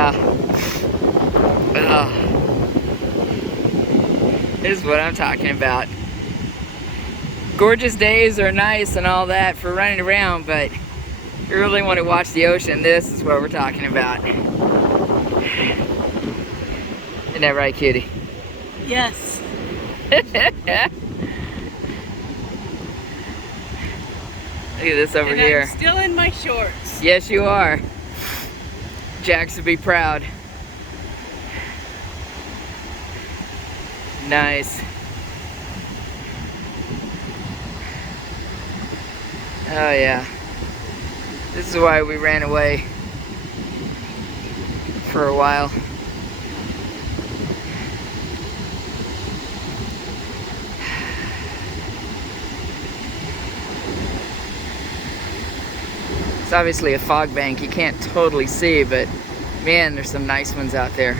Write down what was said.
Yeah. This is what I'm talking about. Gorgeous days are nice and all that for running around, but if you really want to watch the ocean, this is what we're talking about. Isn't that right, cutie? Yes. Look at this over And here. I'm still in my shorts. Yes, you are. Jax would be proud. Nice. Oh yeah. This is why we ran away for a while. It's obviously a fog bank. You can't totally see, but man, there's some nice ones out there.